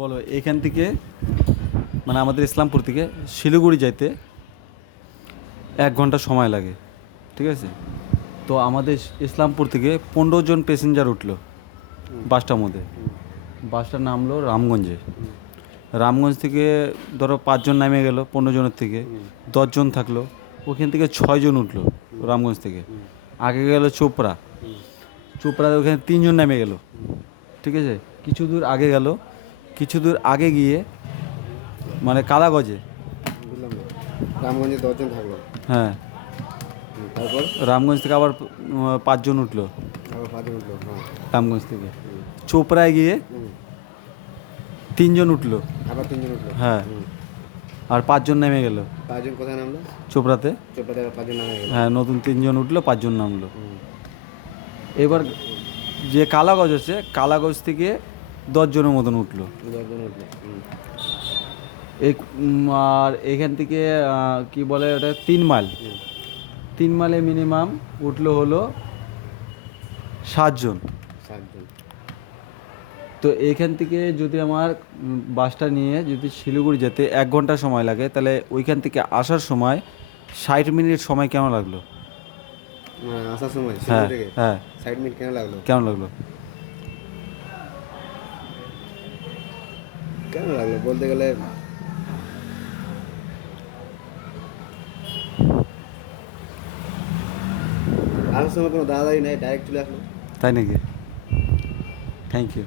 বলো এখান থেকে মানে আমাদের ইসলামপুর থেকে শিলিগুড়ি যাইতে 1 ঘন্টা সময় লাগে, ঠিক আছে? তো আমাদের ইসলামপুর থেকে 15 জন প্যাসেঞ্জার উঠলো বাসটার মধ্যে। বাসটা নামলো রামগঞ্জে। রামগঞ্জ থেকে ধরো 5 জন নেমে গেল 15 জনের থেকে, 10 জন থাকলো। ওখান থেকে 6 জন উঠলো রামগঞ্জ থেকে। আগে গেল চোপড়া। চোপড়াতে ওখানে 3 জন নেমে গেল, ঠিক আছে? কিছু দূর আগে গেল, কিছু দূর আগে গিয়ে মানে কালাগজে। বুঝলাম না। রামগঞ্জে 10 জন থাকলো। হ্যাঁ, তারপর রামগঞ্জ থেকে আবার 5 জন উঠলো আবার 5 জন উঠলো। হ্যাঁ। রামগঞ্জ থেকে। চোপড়ায় গিয়ে হুম। 3 জন উঠলো। আবার 3 জন উঠলো। হ্যাঁ, হুম। আর 5 জন নেমে গেল 5 জন কোথায় নামলো? চোপড়াতে। চোপড়াতে আবার 5 জন নামে গেল। হ্যাঁ, নতুন 3 জন উঠলো, 5 জন নামলো। হুম। এবার যে কালাগজ আছে, কালাগজ থেকে 10 জনের মতন উঠলো। 10 জন উঠলো। হুম। আর এখান থেকে কি বলে ওটা 3 মাইল। হুম। 3 মাইলে মিনিমাম উঠলো হলো 7 জন। 7 জন। তো এইখান থেকে যদি আমার বাসটা নিয়ে যদি শিলিগুড়ি যেতে 1 ঘন্টা সময় লাগে, তাহলে ওইখান থেকে আসার সময় 60 মিনিট সময় কেমন লাগলো? আসার সময় হ্যাঁ, শিলিগুড়ি থেকে হ্যাঁ, 60 মিনিট কেন লাগলো? কেমন লাগলো? কেন লাগলো বলতে গেলে আসার সময় কোনো দাদাদারি নেই, ডাইরেক্ট চলে আসলো। তাই নাকি? Thank you.